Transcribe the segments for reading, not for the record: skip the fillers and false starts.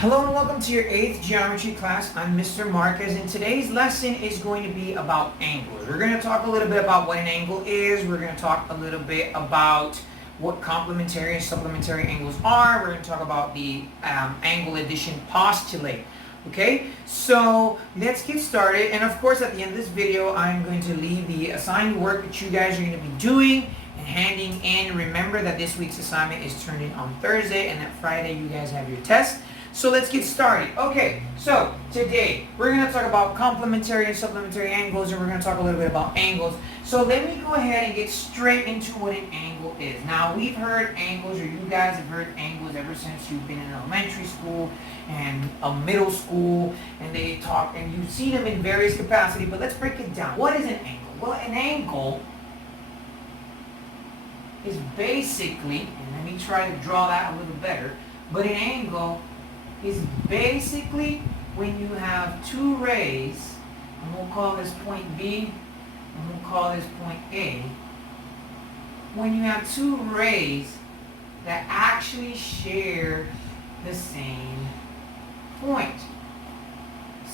Hello and welcome to your 8th geometry class. I'm Mr. Marquez and today's lesson is going to be about angles. We're going to talk a little bit about what an angle is. We're going to talk a little bit about what complementary and supplementary angles are. We're going to talk about the angle addition postulate. Okay, so let's get started. And of course at the end of this video I'm going to leave the assigned work that you guys are going to be doing and handing in. Remember that this week's assignment is turned in on Thursday and that Friday you guys have your test. So let's get started. Okay, so today we're going to talk about complementary and supplementary angles, and we're going to talk a little bit about angles. So let me go ahead and get straight into what an angle is. Now, we've heard angles, or you guys have heard angles ever since you've been in elementary school and a middle school, and they talk, and you've seen them in various capacities, but let's break it down. What is an angle? Well, an angle is basically, and let me try to draw that a little better, but an angle is basically when you have two rays, and we'll call this point B, and we'll call this point A. When you have two rays that actually share the same point.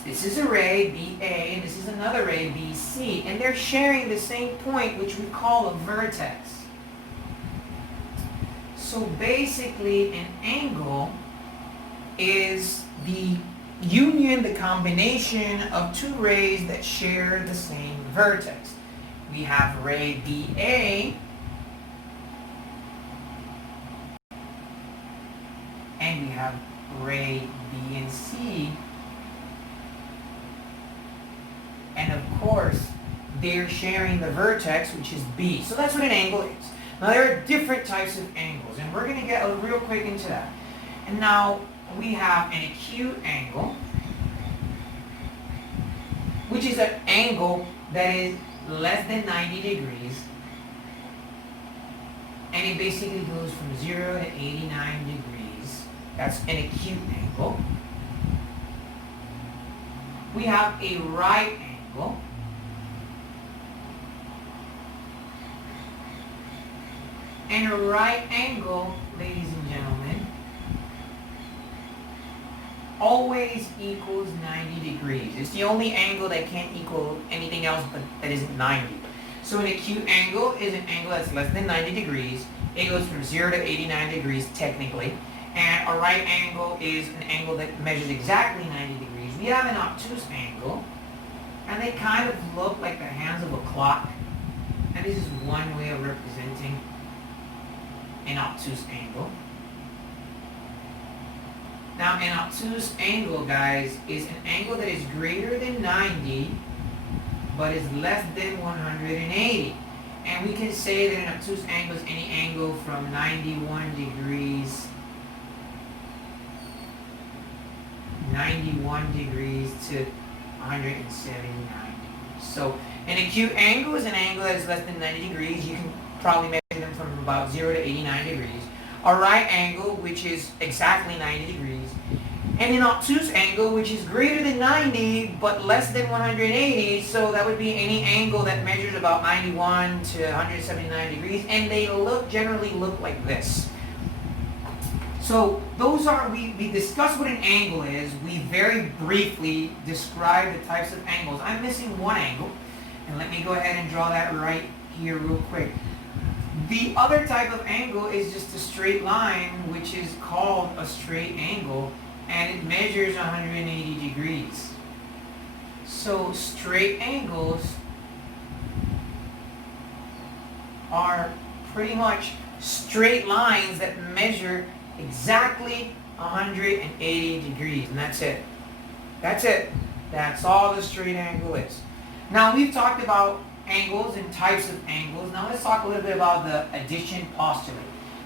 This is a ray, BA, and this is another ray, BC, and they're sharing the same point, which we call a vertex. So basically, an angle is the union, the combination of two rays that share the same vertex. We have ray BA and we have ray B and C, and of course they're sharing the vertex, which is B. So that's what an angle is. Now there are different types of angles, and we're going to get real quick into that. And now we have an acute angle, which is an angle that is less than 90 degrees, and it basically goes from 0 to 89 degrees. That's an acute angle. We have a right angle, and a right angle, ladies and gentlemen, always equals 90 degrees. It's the only angle that can't equal anything else but that isn't 90. So an acute angle is an angle that's less than 90 degrees. It goes from 0 to 89 degrees technically. And a right angle is an angle that measures exactly 90 degrees. We have an obtuse angle, and they kind of look like the hands of a clock. And this is one way of representing an obtuse angle. Now, an obtuse angle, guys, is an angle that is greater than 90, but is less than 180. And we can say that an obtuse angle is any angle from 91 degrees to 179 degrees. So, an acute angle is an angle that is less than 90 degrees. You can probably measure them from about 0 to 89 degrees. A right angle, which is exactly 90 degrees, and an obtuse angle, which is greater than 90 but less than 180, so that would be any angle that measures about 91 to 179 degrees, and they generally look like this. So those are, we discussed what an angle is. We very briefly described the types of angles. I'm missing one angle, and let me go ahead and draw that right here real quick. The other type of angle is just a straight line, which is called a straight angle, and it measures 180 degrees. So straight angles are pretty much straight lines that measure exactly 180 degrees, and that's it. That's it. That's all the straight angle is. Now, we've talked about angles and types of angles. Now let's talk a little bit about the addition postulate.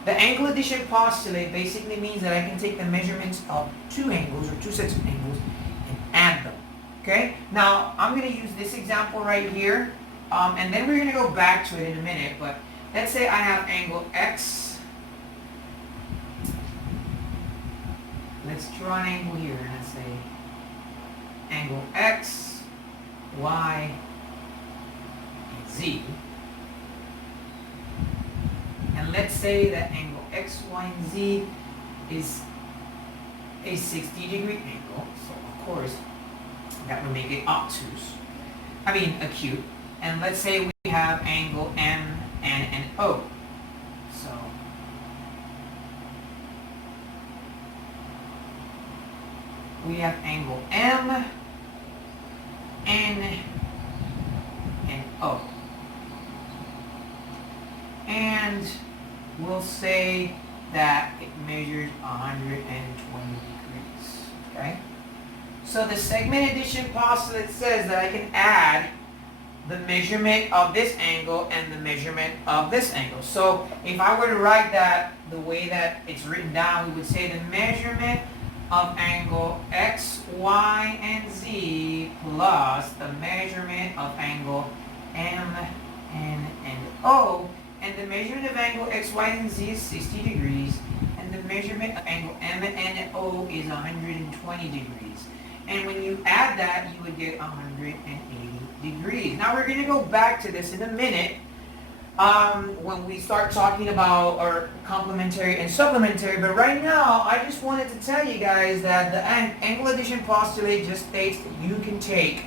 The angle addition postulate basically means that I can take the measurements of two angles or two sets of angles and add them. Okay? Now I'm going to use this example right here, and then we're going to go back to it in a minute. But let's say I have angle X. Let's draw an angle here, and let's say angle X, Y, Z, and let's say that angle X, Y, and Z is a 60-degree angle. So of course, that would make it obtuse. Acute. And let's say we have angle M, N, and O. So we have angle M, N, and O. And we'll say that it measures 120 degrees. Okay? So the segment addition postulate says that I can add the measurement of this angle and the measurement of this angle. So if I were to write that the way that it's written down, we would say the measurement of angle X, Y, and Z plus the measurement of angle M, N, and O. And the measurement of angle X, Y, and Z is 60 degrees. And the measurement of angle M, N, and O is 120 degrees. And when you add that, you would get 180 degrees. Now we're going to go back to this in a minute when we start talking about our complementary and supplementary. But right now, I just wanted to tell you guys that the angle addition postulate just states that you can take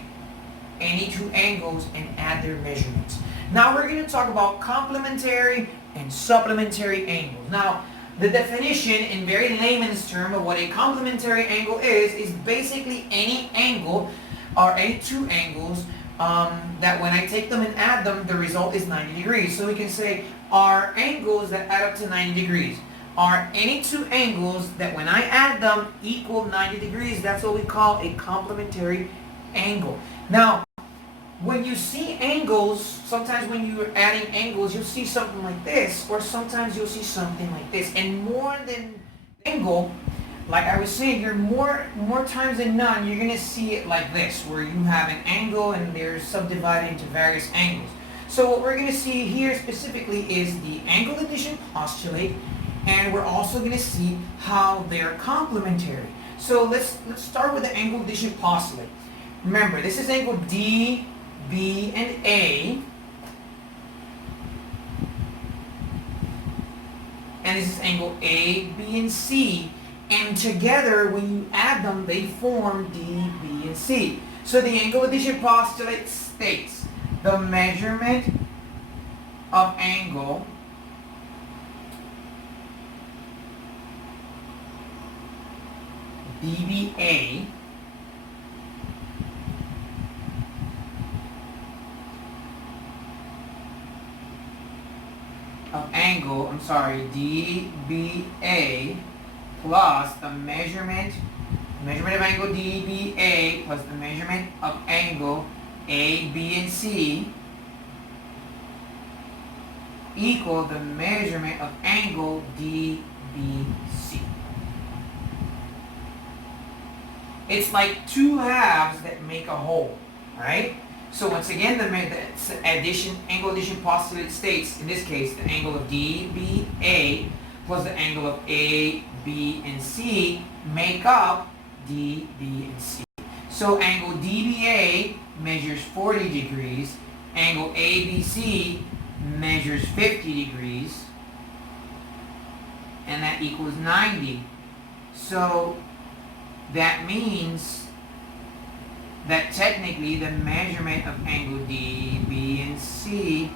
any two angles and add their measurements. Now we're going to talk about complementary and supplementary angles. Now, the definition in very layman's term of what a complementary angle is basically any angle or any two angles that when I take them and add them, the result is 90 degrees. So we can say are angles that add up to 90 degrees. Are any two angles that when I add them equal 90 degrees. That's what we call a complementary angle. Now, when you see angles, sometimes when you're adding angles, you'll see something like this, or sometimes you'll see something like this. And more than angle, like I was saying, you're more times than none, you're going to see it like this, where you have an angle and they're subdivided into various angles. So what we're going to see here specifically is the angle addition postulate, and we're also going to see how they're complementary. So let's start with the angle addition postulate. Remember, this is angle D, B, and A. And this is angle A, B, and C. And together, when you add them, they form D, B, and C. So the angle addition postulate states the measurement of angle DBA DBA plus the measurement of angle DBA plus the measurement of angle A, B, and C equal the measurement of angle DBC. It's like two halves that make a whole, right? So once again, the angle addition postulate states, in this case, the angle of DBA plus the angle of A, B, and C make up D, B, and C. So angle DBA measures 40 degrees, angle ABC measures 50 degrees, and that equals 90. So that means that technically the measurement of angle D, B, and C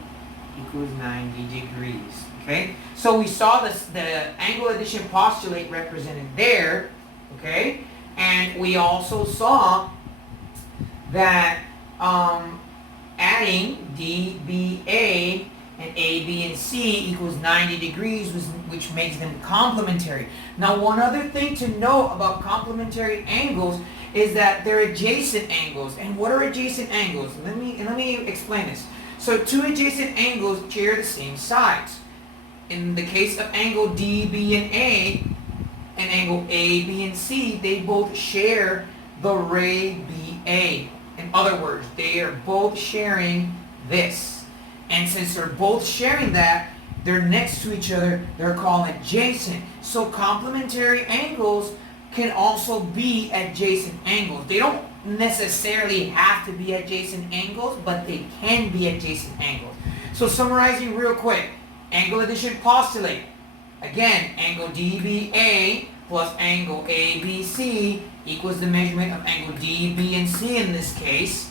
equals 90 degrees. Okay? So we saw the angle addition postulate represented there. Okay? And we also saw that adding D, B, A and A, B, and C equals 90 degrees, which makes them complementary. Now, one other thing to know about complementary angles is that they're adjacent angles. And what are adjacent angles? Let me explain this. So two adjacent angles share the same sides. In the case of angle D, B, and A, and angle A, B, and C, they both share the ray BA. In other words, they are both sharing this. And since they're both sharing that, they're next to each other, they're called adjacent. So complementary angles can also be adjacent angles. They don't necessarily have to be adjacent angles, but they can be adjacent angles. So summarizing real quick, angle addition postulate. Again, angle DBA plus angle ABC equals the measurement of angle D, B, and C in this case,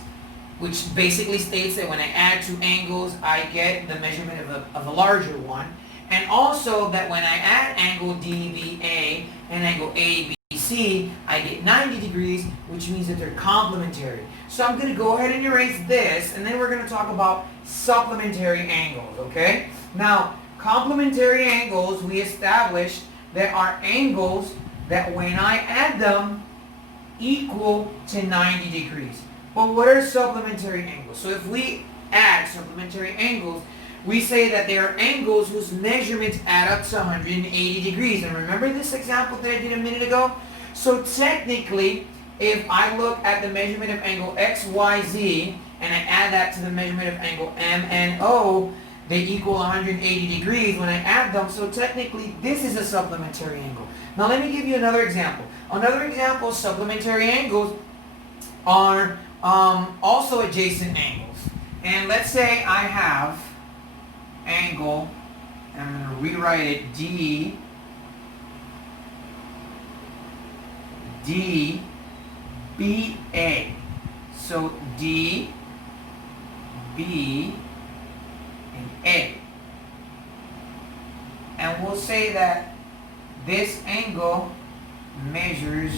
which basically states that when I add two angles, I get the measurement of a larger one. And also that when I add angle DBA and angle ABC, I get 90 degrees, which means that they're complementary. So I'm going to go ahead and erase this, and then we're going to talk about supplementary angles, okay? Now, complementary angles, we established that are angles that when I add them equal to 90 degrees. But what are supplementary angles? So if we add supplementary angles, we say that they are angles whose measurements add up to 180 degrees. And remember this example that I did a minute ago? So technically, if I look at the measurement of angle XYZ and I add that to the measurement of angle MNO, they equal 180 degrees when I add them. So technically, this is a supplementary angle. Now let me give you another example. Another example of supplementary angles are also adjacent angles. And let's say I have angle, and I'm going to rewrite it DBA. So D, B, and A. And we'll say that this angle measures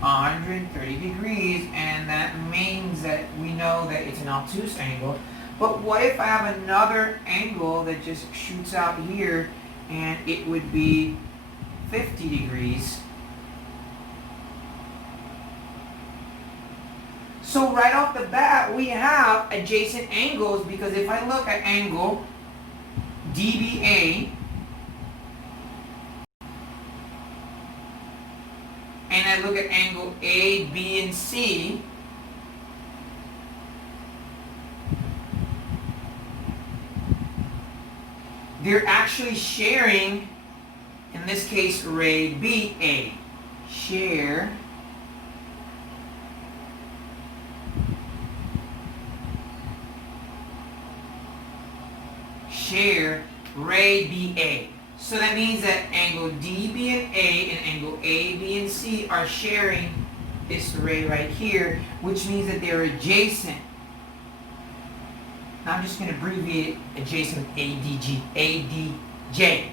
130 degrees, and that means that we know that it's an obtuse angle. But what if I have another angle that just shoots out here, and it would be 50 degrees? So right off the bat, we have adjacent angles, because if I look at angle DBA and I look at angle A, B, and C, they're actually sharing, in this case, ray BA. Share ray BA. So that means that angle DB and A and angle A, B, and C are sharing this ray right here, which means that they're adjacent. Now I'm just going to abbreviate adjacent ADJ.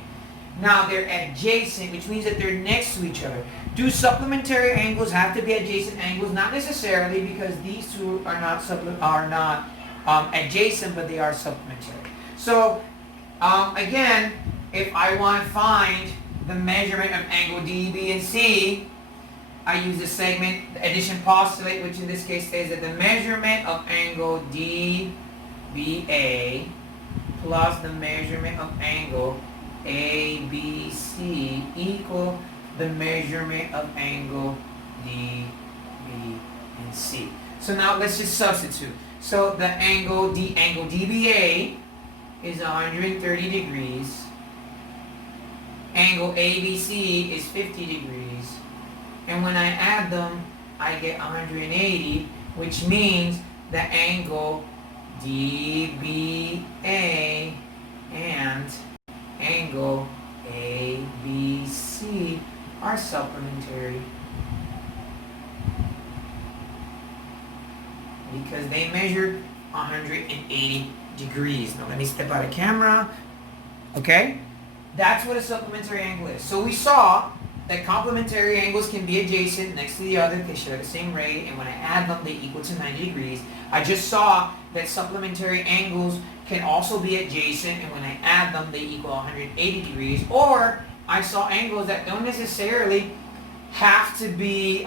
Now they're adjacent, which means that they're next to each other. Do supplementary angles have to be adjacent angles? Not necessarily, because these two are not adjacent, but they are supplementary. So again, if I want to find the measurement of angle D, B, and C, I use the segment addition postulate, which in this case says that the measurement of angle DBA plus the measurement of angle ABC equal the measurement of angle D, B, and C. So now let's just substitute. So the angle DBA is 130 degrees. Angle ABC is 50 degrees. And when I add them, I get 180, which means the angle DBA and angle ABC are supplementary, because they measure 180 degrees. Now let me step out of camera. Okay? That's what a supplementary angle is. So we saw that complementary angles can be adjacent next to the other. They share the same ray, and when I add them, they equal to 90 degrees. I just saw that supplementary angles can also be adjacent, and when I add them, they equal 180 degrees. Or I saw angles that don't necessarily have to be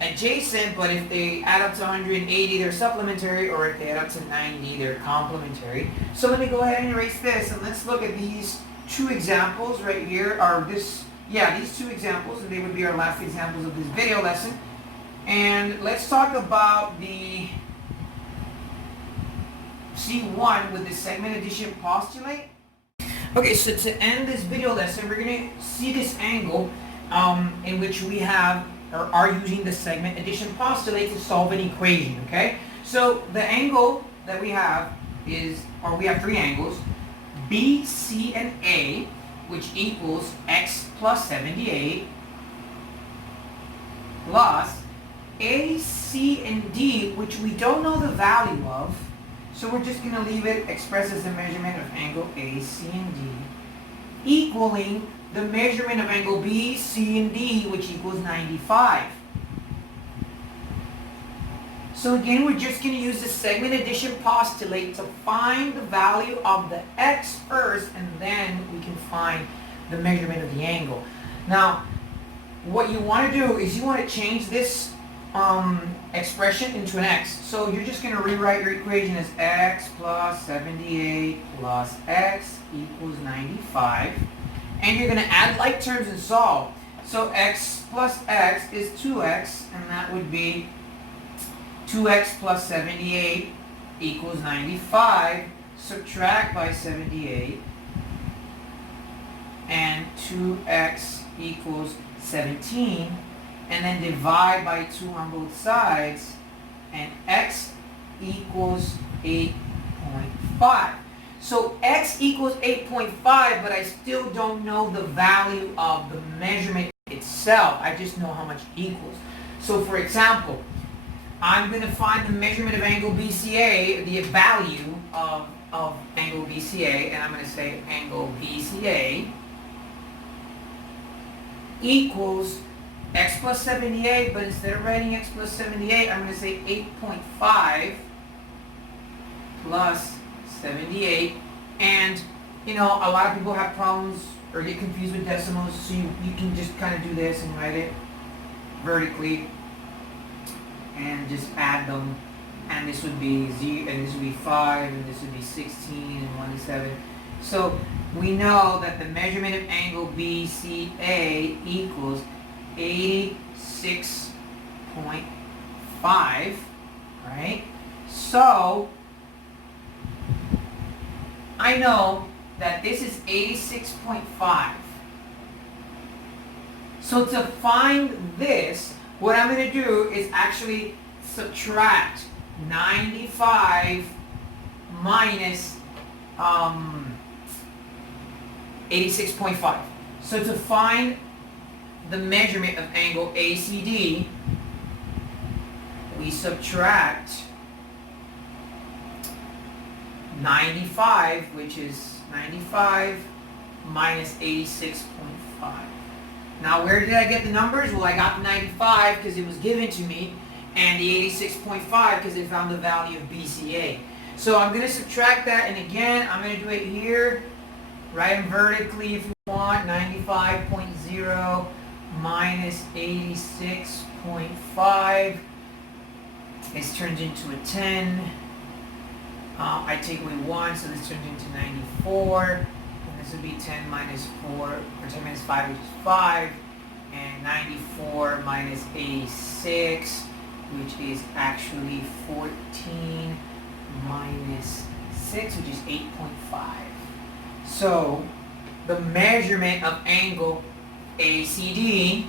adjacent, but if they add up to 180, they're supplementary, or if they add up to 90, they're complementary. So let me go ahead and erase this, and let's look at these two examples right here, or these two examples, and they would be our last examples of this video lesson. And let's talk about the C1 with the segment addition postulate. Okay, so to end this video lesson, we're going to see this angle in which we have, or are using the segment addition postulate to solve an equation, okay? So the angle that we have is, or we have three angles, B, C, and A, which equals x plus 78 plus A, C, and D, which we don't know the value of, so we're just going to leave it expressed as the measurement of angle A, C, and D, equaling the measurement of angle B, C, and D, which equals 95. So again, we're just going to use the segment addition postulate to find the value of the x first, and then we can find the measurement of the angle. Now, what you want to do is you want to change this expression into an x. So you're just going to rewrite your equation as x plus 78 plus x equals 95. And you're going to add like terms and solve. So x plus x is 2x, and that would be 2x plus 78 equals 95. Subtract by 78, and 2x equals 17, and then divide by 2 on both sides, and x equals 8.5. So x equals 8.5, but I still don't know the value of the measurement itself. I just know how much it equals. So for example, I'm going to find the measurement of angle BCA, the value of angle BCA, and I'm going to say angle BCA equals x plus 78, but instead of writing x plus 78, I'm going to say 8.5 plus 78. And, you know, a lot of people have problems or get confused with decimals, so you can just kind of do this and write it vertically and just add them. And this would be 0, and this would be 5, and this would be 16, and 1 is 7. So we know that the measurement of angle BCA equals 86.5, right? So I know that this is 86.5. So to find this, what I'm going to do is actually subtract 95 minus 86.5. So to find the measurement of angle ACD, we subtract 95, which is 95 minus 86.5. Now, where did I get the numbers? Well, I got the 95 because it was given to me, and the 86.5 because I found the value of BCA. So I'm going to subtract that, and again, I'm going to do it here. Write them vertically if you want. 95.0 minus 86.5. This turns into a 10. I take away 1, so this turns into 94. And this would be 10 minus 4, or 10 minus 5, which is 5. And 94 minus 86, which is actually 14 minus 6, which is 8.5. So the measurement of angle ACD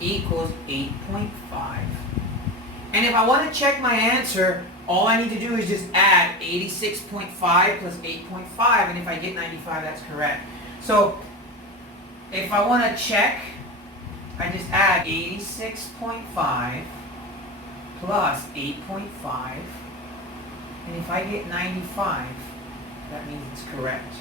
equals 8.5. And if I want to check my answer, all I need to do is just add 86.5 plus 8.5, and if I get 95, that's correct. So if I want to check, I just add 86.5 plus 8.5, and if I get 95, that means it's correct.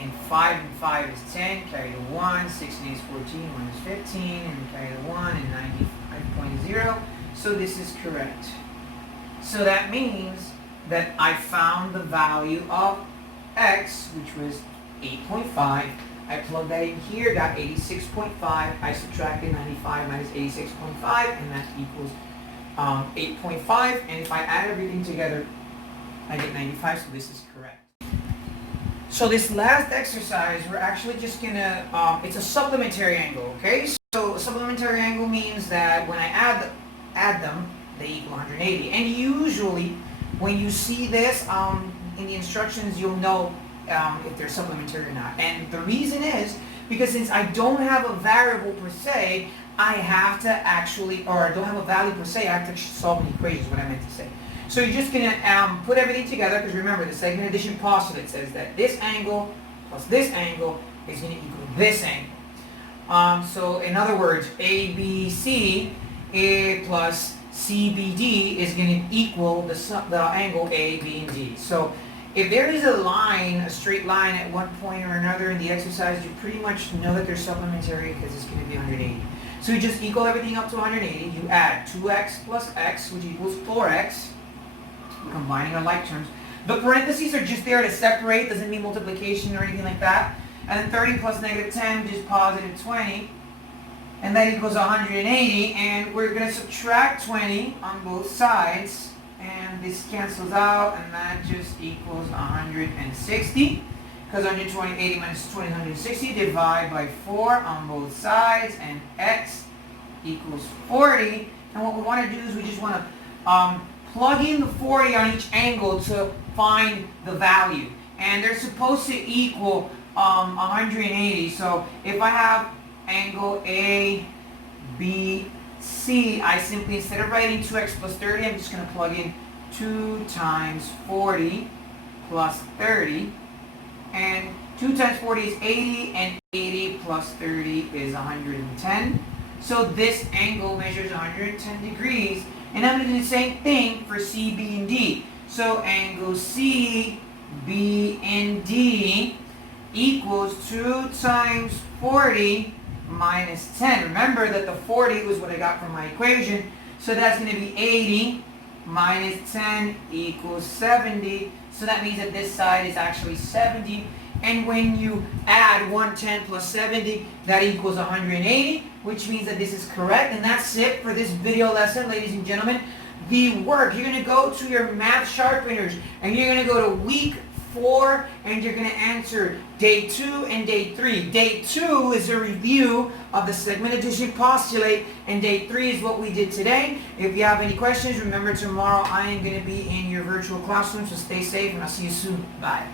And 5 and 5 is 10, carry the 1, 16 is 14, 1 is 15, and carry the 1, and 95.0. So this is correct. So that means that I found the value of x, which was 8.5. I plugged that in here, got 86.5. I subtracted 95 minus 86.5, and that equals 8.5. And if I add everything together, I get 95, so this is correct. So this last exercise, we're actually just gonna, it's a supplementary angle, okay? So a supplementary angle means that when I add them, they equal 180. And usually, when you see this in the instructions, you'll know if they're supplementary or not. And the reason is because since I don't have a variable per se, I have to actually, or I don't have a value per se, I have to solve an equation is what I meant to say. So you're just going to put everything together, because remember, the segment addition postulate says that this angle plus this angle is going to equal this angle. So in other words, ABC plus CBD is going to equal the angle A, B, and D. So if there is a line, a straight line at one point or another in the exercise, you pretty much know that they're supplementary because it's going to be 180. So you just equal everything up to 180. You add 2x plus x, which equals 4x. We're combining our like terms. The parentheses are just there to separate, doesn't mean multiplication or anything like that. And then 30 plus negative 10, which is positive 20. And that equals 180. And we're going to subtract 20 on both sides. And this cancels out, and that just equals 160. Because 180 minus 20 is 160. Divide by 4 on both sides, and x equals 40. And what we want to do is we just want to plug in the 40 on each angle to find the value. And they're supposed to equal 180. So if I have angle A, B, C, I simply, instead of writing 2x plus 30, I'm just going to plug in 2 times 40 plus 30. And 2 times 40 is 80, and 80 plus 30 is 110. So this angle measures 110 degrees. And I'm going to do the same thing for C, B, and D. So angle C, B, and D equals 2 times 40 minus 10. Remember that the 40 was what I got from my equation. So that's going to be 80 minus 10 equals 70. So that means that this side is actually 70. And when you add 110 plus 70, that equals 180, which means that this is correct. And that's it for this video lesson, ladies and gentlemen. The work, you're going to go to your math sharpeners, and you're going to go to week 4, and you're going to answer day 2 and day 3. Day 2 is a review of the segment addition postulate, and day 3 is what we did today. If you have any questions, remember tomorrow I am going to be in your virtual classroom, so stay safe, and I'll see you soon. Bye.